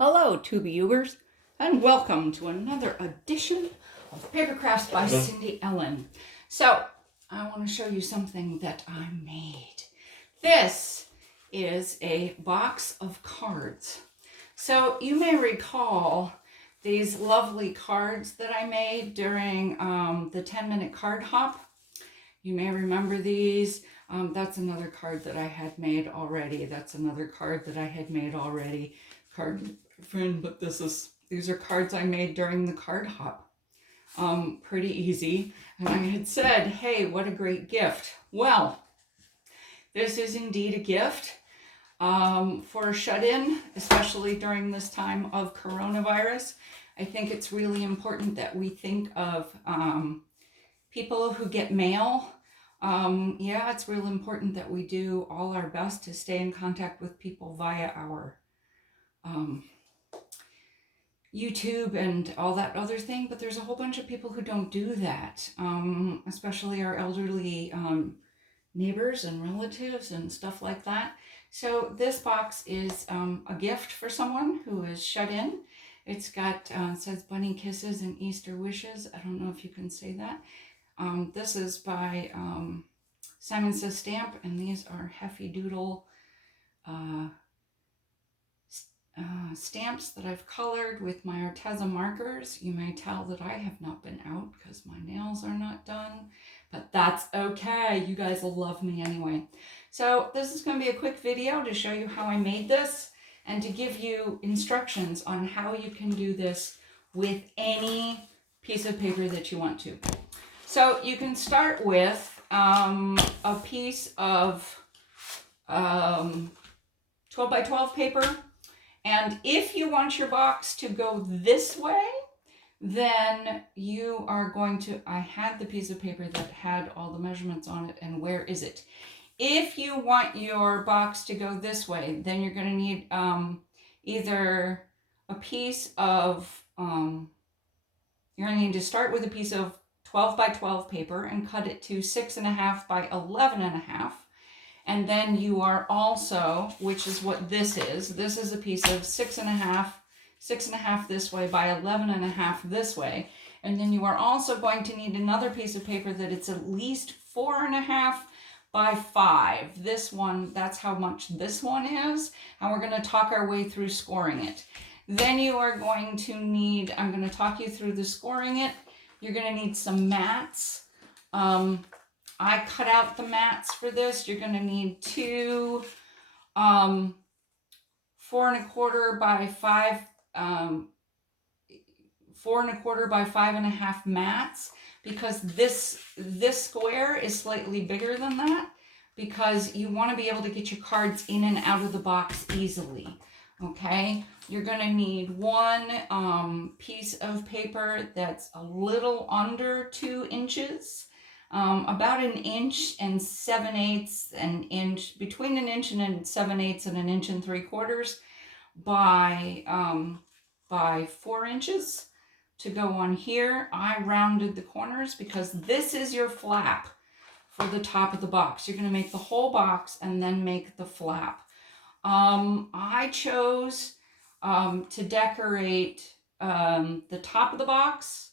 Hello, Tubiubers, and welcome to another edition of Paper Crafts by Cindy Ellen. So, I want to show you something that I made. This is a box of cards. So, you may recall these lovely cards that I made during the 10-minute card hop. You may remember these. That's another card that I had made already. That's another card that I had made already. Card friend, but these are cards I made during the card hop. Pretty easy. And I had said, hey, what a great gift. Well, this is indeed a gift for a shut-in, especially during this time of coronavirus. I think it's really important that we think of people who get mail. Yeah, it's real important that we do all our best to stay in contact with people via our YouTube and all that other thing, but there's a whole bunch of people who don't do that, especially our elderly neighbors and relatives and stuff like that. So this box is a gift for someone who is shut in. It's got, says bunny kisses and Easter wishes. I don't know if you can say that. This is by Simon Says Stamp, and these are Heffy Doodle stamps that I've colored with my Arteza markers. You may tell that I have not been out because my nails are not done, but that's okay. You guys will love me anyway. So this is going to be a quick video to show you how I made this and to give you instructions on how you can do this with any piece of paper that you want to. So you can start with a piece of 12 by 12 paper. And if you want your box to go this way, then you are going to, I had the piece of paper that had all the measurements on it, and where is it? If you want your box to go this way, then you're going to need either a piece of, you're going to need to start with a piece of 12 by 12 paper and cut it to 6.5 by 11.5. And then you are also, which is what this is a piece of 6.5 this way by 11.5 this way. And then you are also going to need another piece of paper that it's at least 4.5 by 5. This one, that's how much this one is. And we're going to talk our way through scoring it. Then you are going to need, I'm going to talk you through the scoring it. You're going to need some mats. I cut out the mats for this. You're going to need two 4.25 by 5, 4.25 by 5.5 mats, because this square is slightly bigger than that, because you want to be able to get your cards in and out of the box easily. Okay, you're going to need one piece of paper that's a little under 2 inches. About 1 inch and 7/8, an inch, between 1 inch and 7/8 and 1 3/4 by 4 inches to go on here. I rounded the corners because this is your flap for the top of the box. You're going to make the whole box and then make the flap. I chose to decorate the top of the box.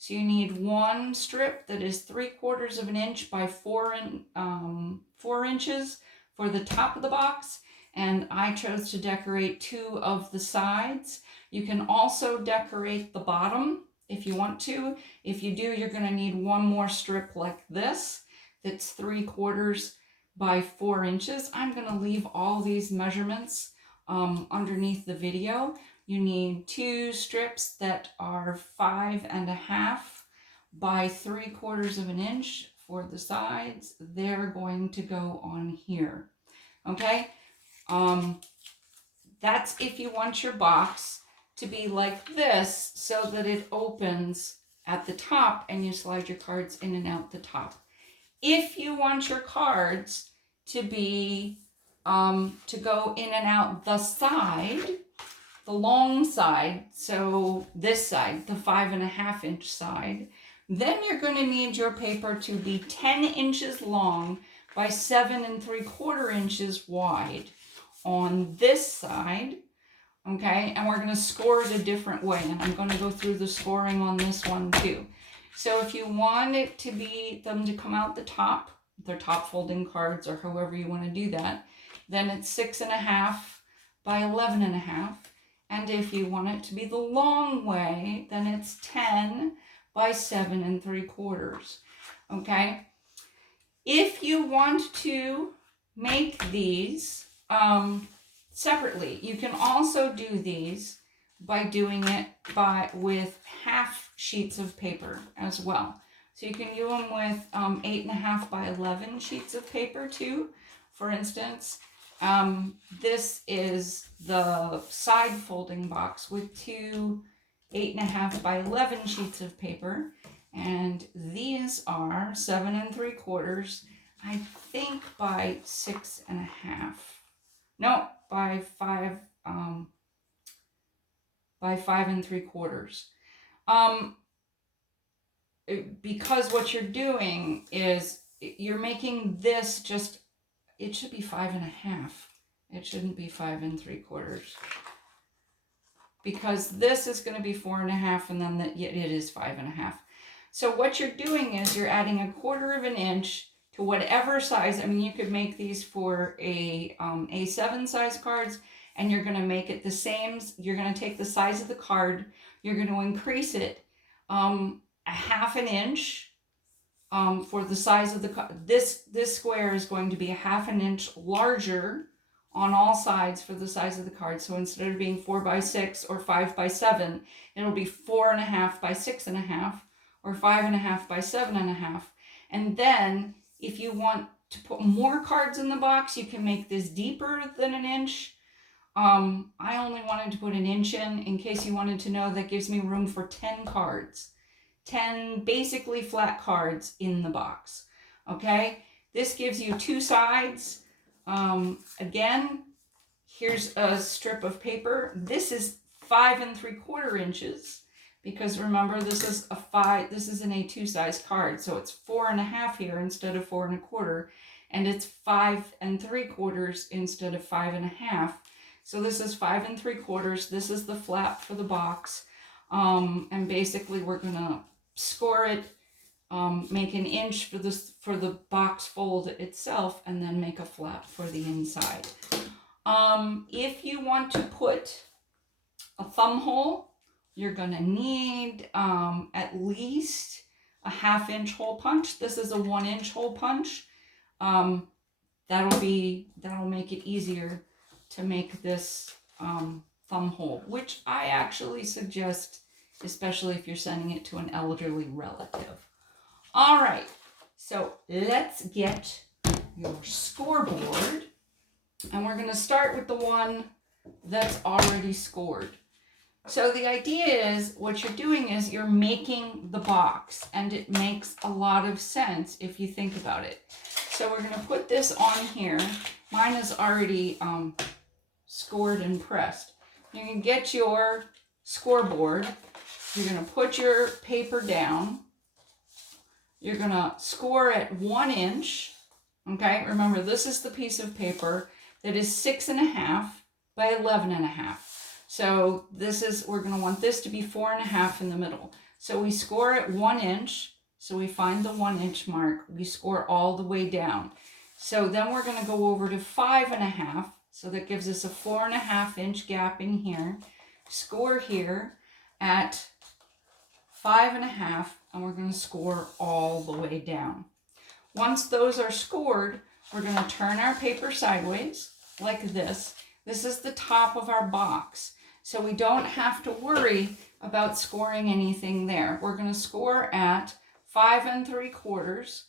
So you need one strip that is 3/4 of an inch by 4 inches for the top of the box. And I chose to decorate 2 of the sides. You can also decorate the bottom if you want to. If you do, you're going to need one more strip like this that's 3/4 by 4 inches. I'm going to leave all these measurements underneath the video. You need 2 strips that are 5.5 by 3/4 of an inch for the sides. They're going to go on here. Okay, that's if you want your box to be like this so that it opens at the top and you slide your cards in and out the top. If you want your cards to be to go in and out the side, the long side, so this side, the 5.5 inch side, then you're going to need your paper to be 10 inches long by 7 3/4 inches wide on this side. okay? And we're going to score it a different way, and I'm going to go through the scoring on this one too. So if you want it to be, them to come out the top, their top folding cards, or however you want to do that, then it's 6.5 by 11.5. And if you want it to be the long way, then it's 10 by 7 3/4. Okay? If you want to make these separately, you can also do these by doing it with half sheets of paper as well. So you can do them with 8.5 by 11 sheets of paper too. For instance, this is the side folding box with two 8.5 by 11 sheets of paper, and these are 7 3/4, I think, by 6.5. No, by 5 3/4. Because what you're doing is you're making this just, it should be 5.5. It shouldn't be 5 3/4. Because this is going to be 4.5, and then it is 5.5. So what you're doing is you're adding 1/4 inch to whatever size. I mean, you could make these for a A7 size cards, and you're going to make it the same. You're going to take the size of the card, you're going to increase it 1/2 inch for the size of the card. This square is going to be 1/2 inch larger on all sides for the size of the card. So instead of being 4 by 6 or 5 by 7, it'll be 4.5 by 6.5 or 5.5 by 7.5. And then if you want to put more cards in the box, you can make this deeper than 1 inch. I only wanted to put 1 inch in case you wanted to know. That gives me room for 10 cards. 10 basically flat cards in the box. Okay? This gives you two sides. Again, here's a strip of paper. This is 5 3/4 inches, because remember, this is an A2 size card, so it's 4.5 here instead of 4 1/4, and it's 5 3/4 instead of 5.5. So this is 5 3/4. This is the flap for the box, and basically we're gonna score it. Make 1 inch for the box fold itself, and then make a flap for the inside. If you want to put a thumb hole, you're gonna need at least a 1/2 inch hole punch. This is a 1 inch hole punch. That'll make it easier to make this thumb hole, which I actually suggest, especially if you're sending it to an elderly relative. All right, so let's get your scoreboard, and we're going to start with the one that's already scored. So the idea is, what you're doing is you're making the box, and it makes a lot of sense if you think about it. So we're going to put this on here. Mine is already scored and pressed. You can get your scoreboard. You're going to put your paper down. You're going to score at 1 inch. Okay, remember, this is the piece of paper that is 6.5 by 11.5. So we're going to want this to be 4.5 in the middle. So we score at 1 inch. So we find the 1 inch mark. We score all the way down. So then we're going to go over to 5.5. So that gives us a 4.5 inch gap in here. Score here at 5.5, and we're going to score all the way down. Once those are scored, we're going to turn our paper sideways like this. This is the top of our box, so we don't have to worry about scoring anything there. We're going to score at 5 3/4.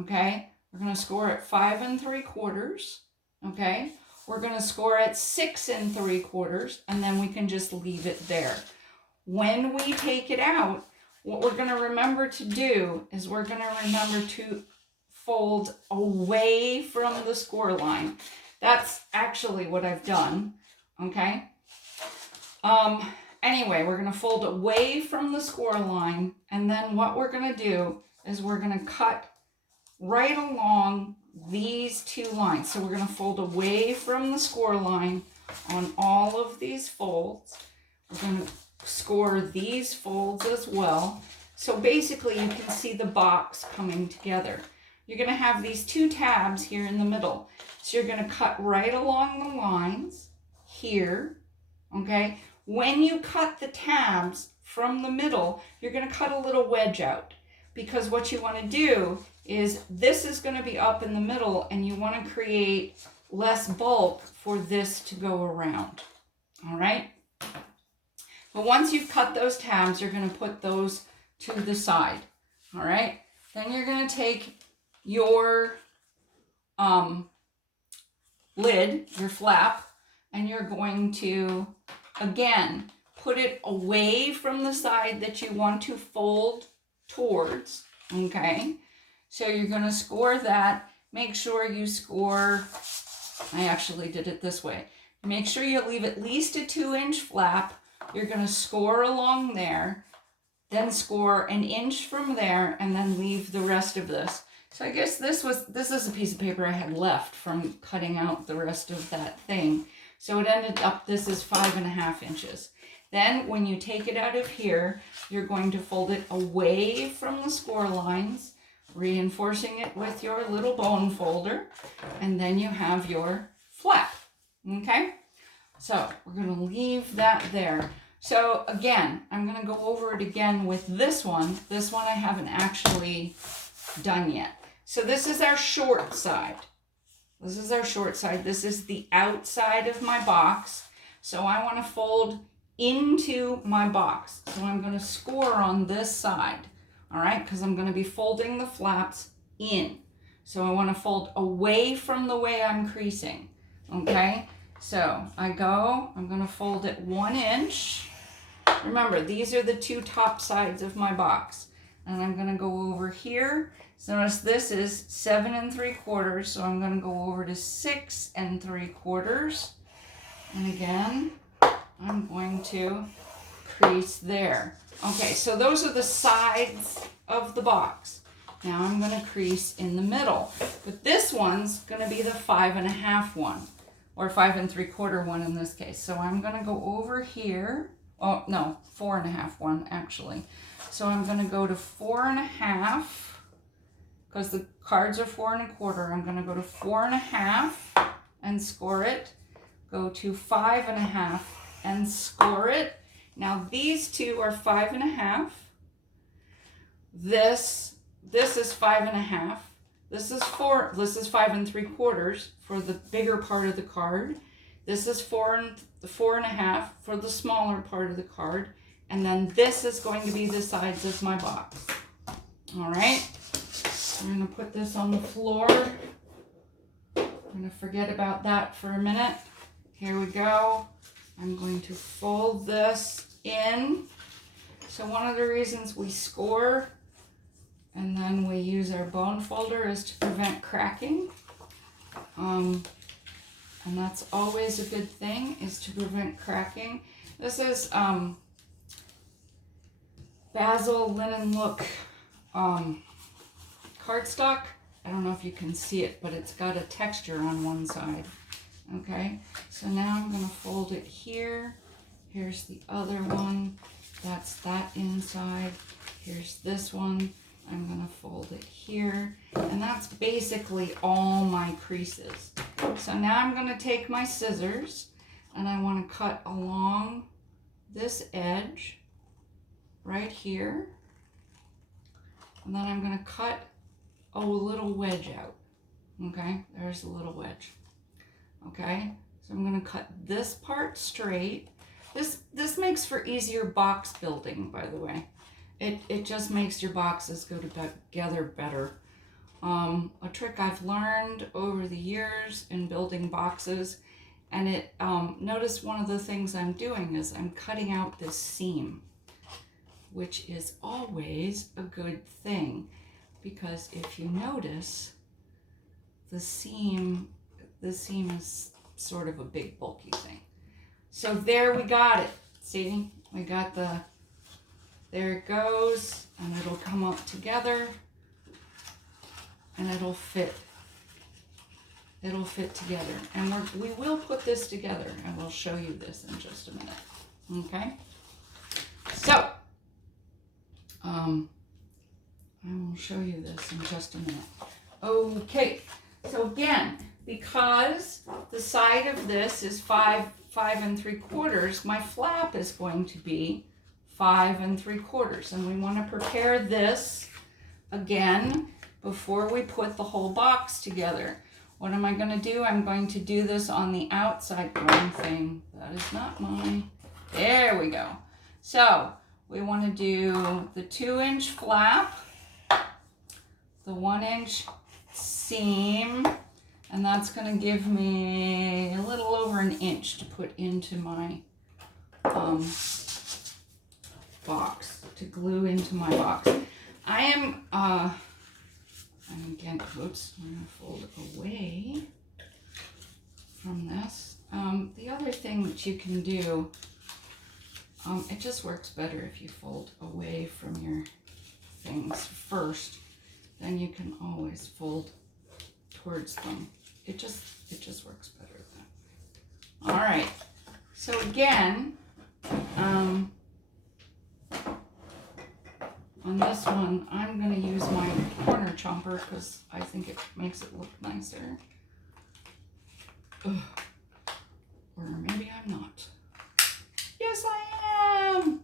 Okay, we're going to score at 5 3/4. Okay, we're going to score at 6 3/4, and then we can just leave it there. When we take it out, what we're going to remember to do is we're going to remember to fold away from the score line. That's actually what I've done, okay? Anyway, we're going to fold away from the score line, and then what we're going to do is we're going to cut right along these two lines. So we're going to fold away from the score line on all of these folds. We're going to score these folds as well. So basically you can see the box coming together. You're going to have these two tabs here in the middle. So you're going to cut right along the lines here, okay? When you cut the tabs from the middle, you're going to cut a little wedge out, because what you want to do is this is going to be up in the middle and you want to create less bulk for this to go around, all right? But once you've cut those tabs, you're going to put those to the side, all right? Then you're going to take your lid, your flap, and you're going to, again, put it away from the side that you want to fold towards, okay? So you're going to score that. Make sure you score, I actually did it this way. Make sure you leave at least a 2-inch flap. You're going to score along there, then score an inch from there, and then leave the rest of this. So I guess this is a piece of paper I had left from cutting out the rest of that thing. So it ended up, this is 5.5 inches. Then when you take it out of here, you're going to fold it away from the score lines, reinforcing it with your little bone folder, and then you have your flap, okay? So we're going to leave that there. So again, I'm going to go over it again with this one. This one I haven't actually done yet. So this is our short side. This is our short side. This is the outside of my box. So I want to fold into my box. So I'm going to score on this side, all right? Because I'm going to be folding the flaps in. So I want to fold away from the way I'm creasing, okay? So I'm going to fold it 1 inch. Remember, these are the two top sides of my box. And I'm going to go over here. So notice this is 7 3/4, so I'm going to go over to 6 3/4. And again, I'm going to crease there. Okay, so those are the sides of the box. Now I'm going to crease in the middle. But this one's going to be the 5.5 one, or 5 3/4 one in this case. So I'm going to go over here. Oh, no, 4.5 one actually. So I'm going to go to 4.5, because the cards are 4 1/4. I'm going to go to 4.5 and score it. Go to 5.5 and score it. Now these two are 5.5. This is 5.5. This is 4. This is 5 3/4 for the bigger part of the card. This is 4.5 for the smaller part of the card. And then this is going to be the sides of my box. All right. I'm going to put this on the floor. I'm going to forget about that for a minute. Here we go. I'm going to fold this in. So one of the reasons we score and then we use our bone folder is to prevent cracking. And that's always a good thing, is to prevent cracking. This is Basil Linen Look cardstock. I don't know if you can see it, but it's got a texture on one side. Okay, so now I'm going to fold it here. Here's the other one. That's that inside. Here's this one. I'm going to fold it here. And that's basically all my creases. So now I'm going to take my scissors and I want to cut along this edge right here. And then I'm going to cut a little wedge out. Okay, there's a little wedge. Okay, so I'm going to cut this part straight. This makes for easier box building, by the way. It just makes your boxes go together better. A trick I've learned over the years in building boxes, and notice one of the things I'm doing is I'm cutting out this seam, which is always a good thing, because if you notice, the seam is sort of a big bulky thing. So there we got it. See, we got there it goes, and it'll come up together and it'll fit it'll fit together. And we will put this together, and we'll show you this in just a minute. Okay? So, I will show you this in just a minute. Okay, so again, because the side of this is 5 3/4, my flap is going to be 5 3/4. And we want to prepare this again before we put the whole box together. What am I going to do? I'm going to do this on the outside. Wrong thing. That is not mine. There we go. So we want to do the 2-inch flap, the 1-inch seam, and that's going to give me a little over an inch to put into my box, to glue into my box. I am, and again, oops, I'm going to fold away from this. The other thing that you can do, it just works better if you fold away from your things first. Then you can always fold towards them. It just works better then. All right. So again, on this one, I'm going to use my corner chomper because I think it makes it look nicer. Ugh. Or maybe I'm not. Yes, I am.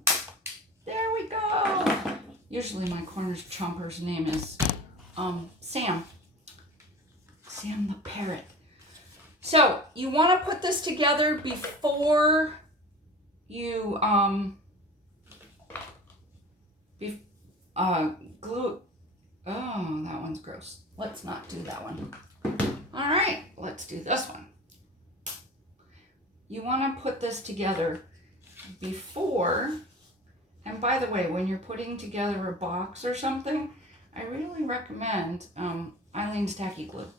There we go. Usually my corner chomper's name is Sam. Sam the parrot. So you want to put this together before you glue. Oh, that one's gross. Let's not do that one. All right, let's do this one. You want to put this together before, and by the way, when you're putting together a box or something, I really recommend Eileen's Tacky Glue.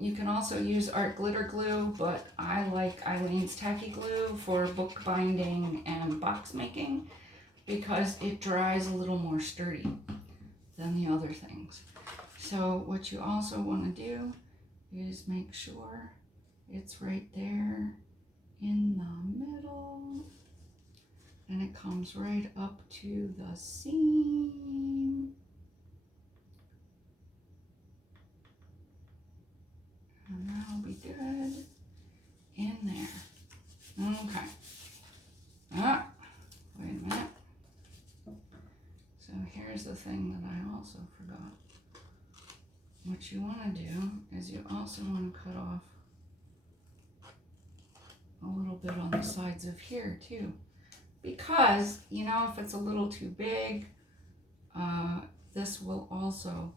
You can also use art glitter glue, but I like Eileen's Tacky Glue for book binding and box making because it dries a little more sturdy than the other things. So what you also want to do is make sure it's right there in the middle, and it comes right up to the seam. And that'll be good in there. Okay. Wait a minute. So here's the thing that I also forgot. What you want to do is you also want to cut off a little bit on the sides of here too. Because, you know, if it's a little too big, this will also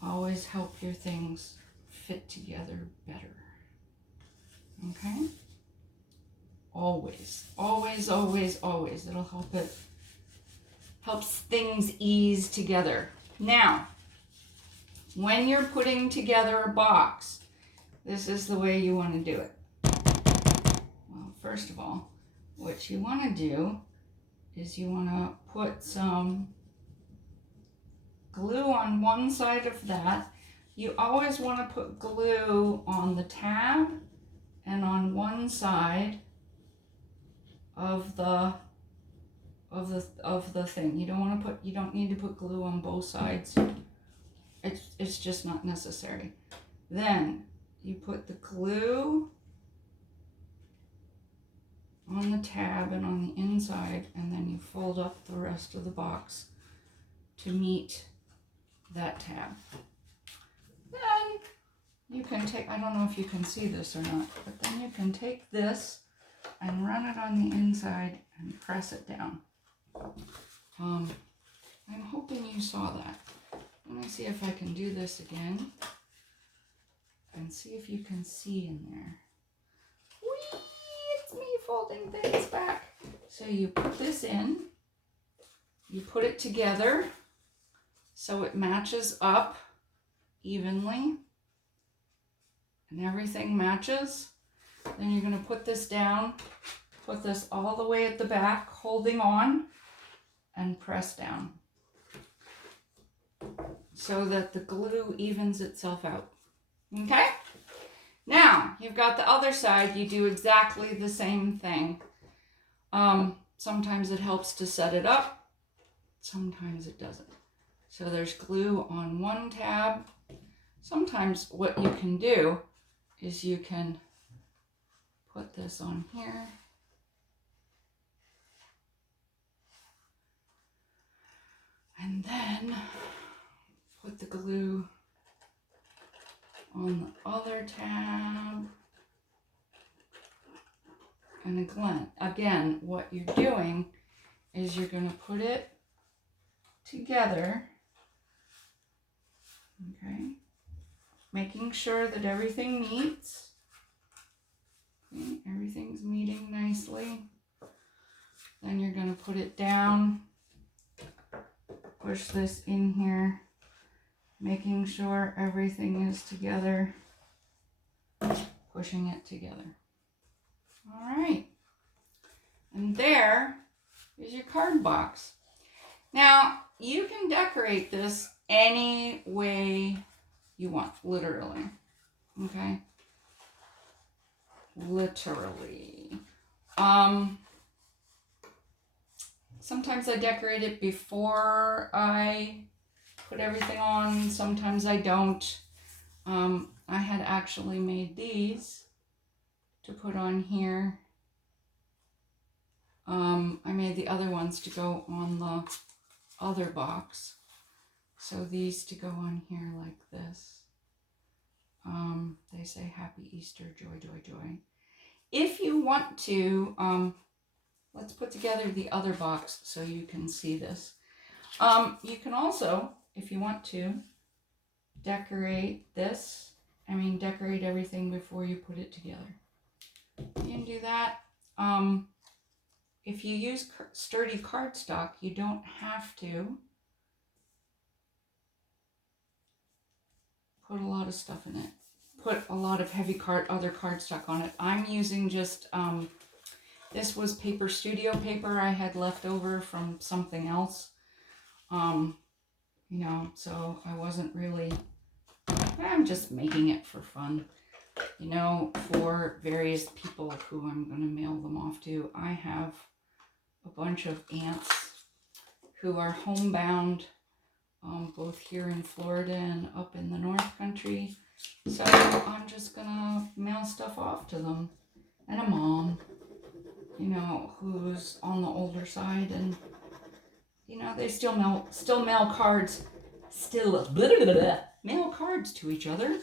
always help your things fit together better. Okay? Always, always, always, always. It'll help it, helps things ease together. Now, when you're putting together a box, this is the way you want to do it. Well, first of all, what you want to do is you want to put some glue on one side of that. You always want to put glue on the tab and on one side of the thing. You don't need to put glue on both sides. It's just not necessary. Then you put the glue on the tab and on the inside, and then you fold up the rest of the box to meet that tab. Then you can take, I don't know if you can see this or not, but then you can take this and run it on the inside and press it down. I'm hoping you saw that. Let me see if I can do this again and see if you can see in there. Whee! It's me folding things back. So you put this in, you put it together so it matches up evenly and everything matches. Then you're going to put this down, put this all the way at the back, holding on, and press down so that the glue evens itself out. Okay? Now, you've got the other side. You do exactly the same thing. Sometimes it helps to set it up. Sometimes it doesn't. So there's glue on one tab. Sometimes what you can do is you can put this on here. And then put the glue on the other tab. And again, what you're doing is you're going to put it together. Okay. Making sure that everything meets. Okay, everything's meeting nicely. Then you're going to put it down. Push this in here. Making sure everything is together. Pushing it together. All right. And there is your card box. Now, you can decorate this any way you want, literally. Okay? Literally. Sometimes I decorate it before I put everything on. Sometimes I don't. I had actually made these to put on here. I made the other ones to go on the other box. So these to go on here like this. They say Happy Easter, joy, joy, joy. If you want to, let's put together the other box so you can see this. You can also, if you want to, decorate this. Decorate everything before you put it together. You can do that. If you use sturdy cardstock, you don't have to put a lot of stuff in it. Put a lot of heavy other cardstock on it. I'm using just, this was Paper Studio paper I had left over from something else. So I wasn't really, I'm just making it for fun. For various people who I'm going to mail them off to. I have a bunch of aunts who are homebound, both here in Florida and up in the North Country. So I'm just going to mail stuff off to them. And a mom, who's on the older side. And, they still mail cards. Mail cards to each other.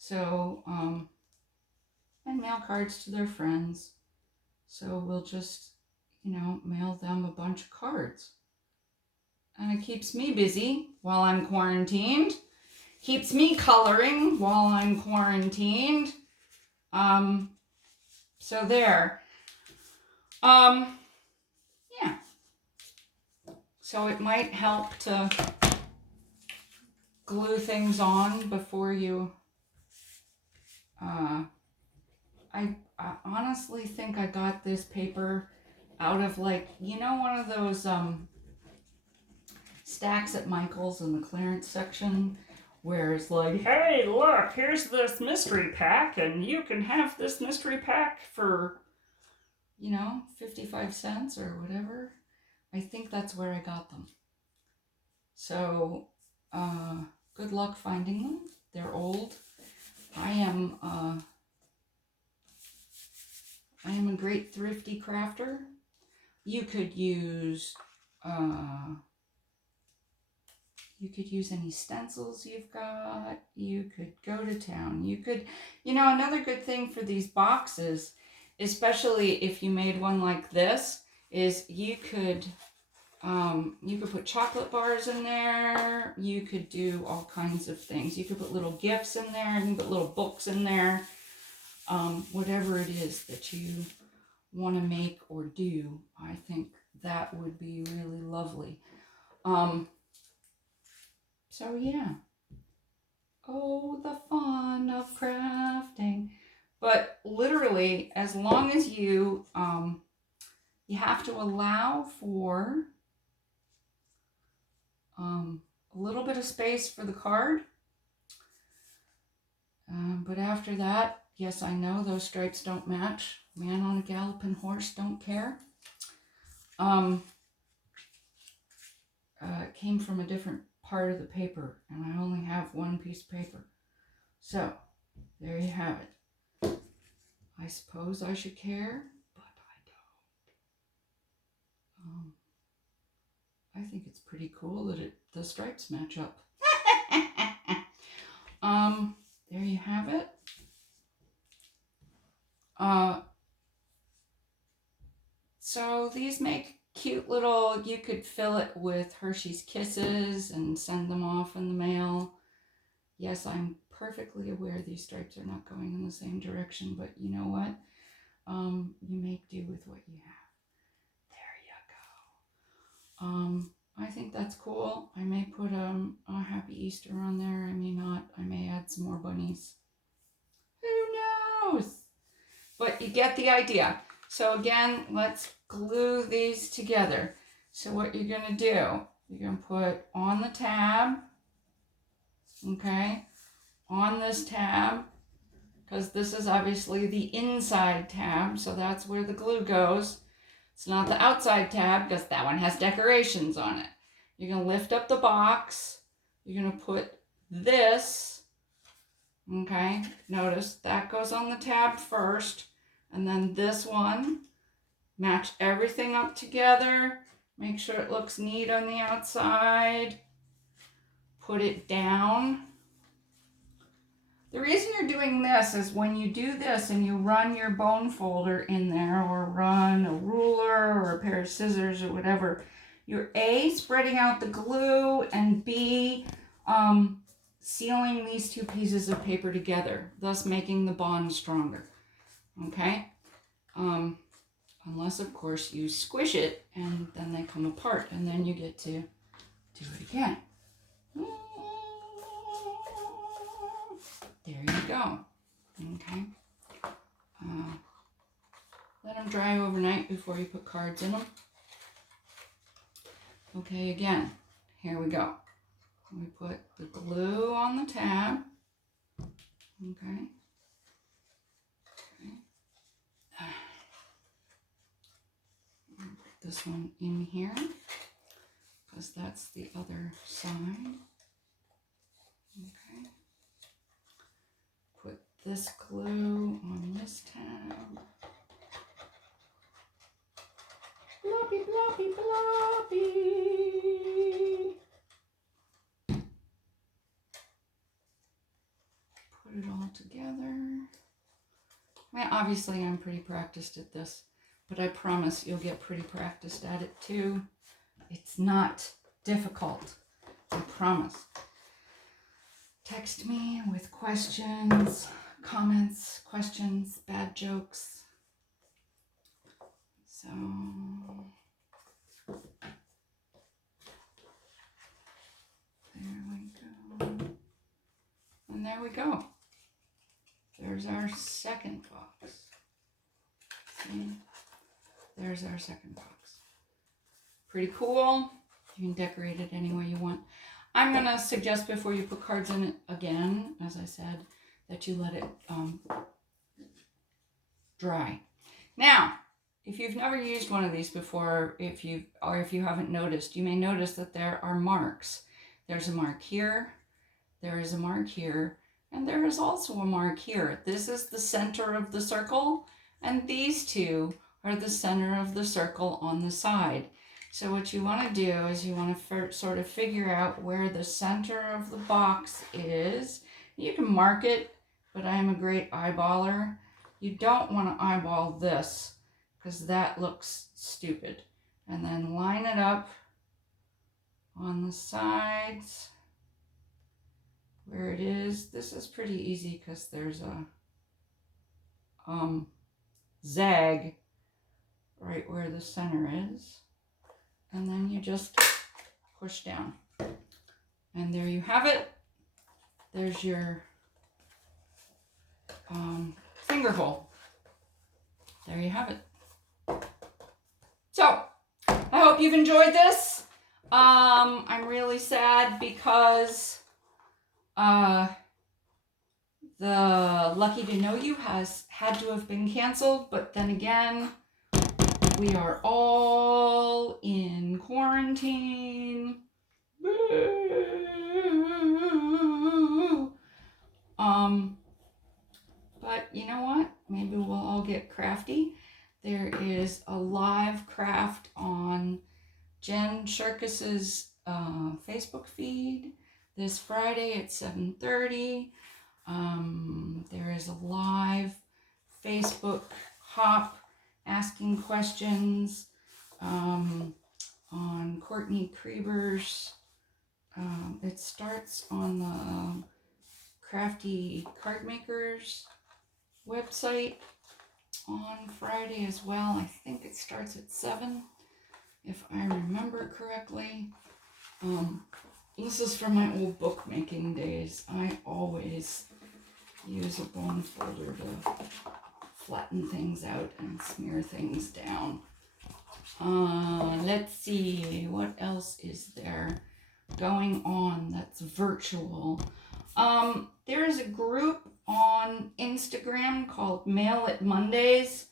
So, and mail cards to their friends. So we'll just, mail them a bunch of cards. And it keeps me busy while I'm quarantined. Keeps me coloring while I'm quarantined. So there. Yeah. So it might help to glue things on before you, I honestly think I got this paper out of one of those stacks at Michael's in the clearance section where it's like, hey, look, here's this mystery pack and you can have this mystery pack for, 55 cents or whatever. I think that's where I got them. So, good luck finding them. They're old. I am a great thrifty crafter. You could use any stencils you've got. You could go to town. You could, another good thing for these boxes, especially if you made one like this, is you could put chocolate bars in there. You could do all kinds of things. You could put little gifts in there. You can put little books in there. Whatever it is that you want to make or do, I think that would be really lovely. So yeah. Oh, the fun of crafting. But literally, as long as you have to allow for a little bit of space for the card. But after that, yes, I know those stripes don't match. Man on a galloping horse, don't care. It came from a different part of the paper, and I only have one piece of paper. So, there you have it. I suppose I should care, but I don't. I think it's pretty cool that the stripes match up. There you have it. So these make cute little, you could fill it with Hershey's Kisses and send them off in the mail. Yes, I'm perfectly aware these stripes are not going in the same direction, but you know what? You make do with what you have. There you go. I think that's cool. I may put a Happy Easter on there. I may not. I may add some more bunnies. Who knows? But you get the idea. So again, let's glue these together. So what you're going to do, you're going to put on the tab, okay, on this tab, because this is obviously the inside tab, so that's where the glue goes. It's not the outside tab, because that one has decorations on it. You're going to lift up the box. You're going to put this, okay, notice that goes on the tab first, and then this one. Match everything up together. Make sure it looks neat on the outside. Put it down. The reason you're doing this is when you do this and you run your bone folder in there, or run a ruler or a pair of scissors or whatever, you're A, spreading out the glue, and B, sealing these two pieces of paper together, thus making the bond stronger. Okay? Unless, of course, you squish it and then they come apart, and then you get to do it again. There you go. Okay. Let them dry overnight before you put cards in them. Okay, again, here we go. We put the glue on the tab. Okay. This one in here, because that's the other side. Okay. Put this glue on this tab. Bloppy, bloppy, bloppy. Put it all together. Well, obviously I'm pretty practiced at this, but I promise you'll get pretty practiced at it too. It's not difficult, I promise. Text me with questions, comments, questions, bad jokes. So, there we go. And there we go. There's our second box. See? There's our second box. Pretty cool. You can decorate it any way you want. I'm going to suggest before you put cards in it again, as I said, that you let it dry. Now, if you've never used one of these before, if you haven't noticed, you may notice that there are marks. There's a mark here, there is a mark here, and there is also a mark here. This is the center of the circle, and these two are the center of the circle on the side. So what you want to do is you want to sort of figure out where the center of the box is. You can mark it, but I am a great eyeballer. You don't want to eyeball this, because that looks stupid. And then line it up on the sides where it is. This is pretty easy because there's a zag right where the center is. And then you just push down. And there you have it. There's your finger hole. There you have it. So, I hope you've enjoyed this. I'm really sad because The Lucky to Know You has had to have been canceled, but then again, we are all in quarantine. But you know what? Maybe we'll all get crafty. There is a live craft on Jen Sharkus's Facebook feed this Friday at 7:30. There is a live Facebook hop asking questions on Courtney Krieber's. It starts on the Crafty Card Makers website on Friday as well. I think it starts at 7, if I remember correctly. This is from my old bookmaking days. I always use a bone folder to flatten things out and smear things down. Let's see, what else is there going on that's virtual? There is a group on Instagram called Mail It Mondays,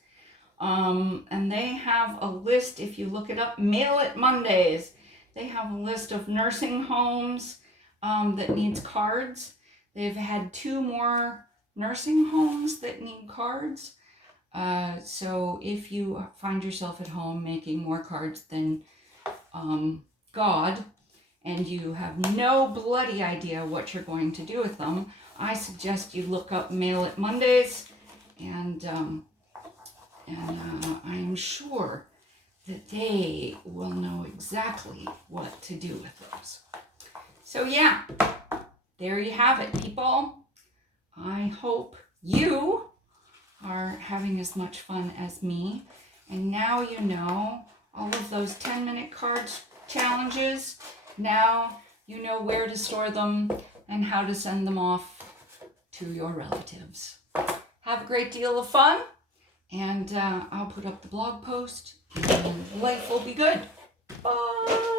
and they have a list. If you look it up, Mail It Mondays, they have a list of nursing homes that needs cards. They've had 2 more nursing homes that need cards. So if you find yourself at home making more cards than God, and you have no bloody idea what you're going to do with them, I suggest you look up Mail It Mondays, and I am sure that they will know exactly what to do with those. So yeah, there you have it, people. I hope you are having as much fun as me. And now you know all of those 10-minute cards challenges. Now you know where to store them and how to send them off to your relatives. Have a great deal of fun, and I'll put up the blog post, and life will be good. Bye.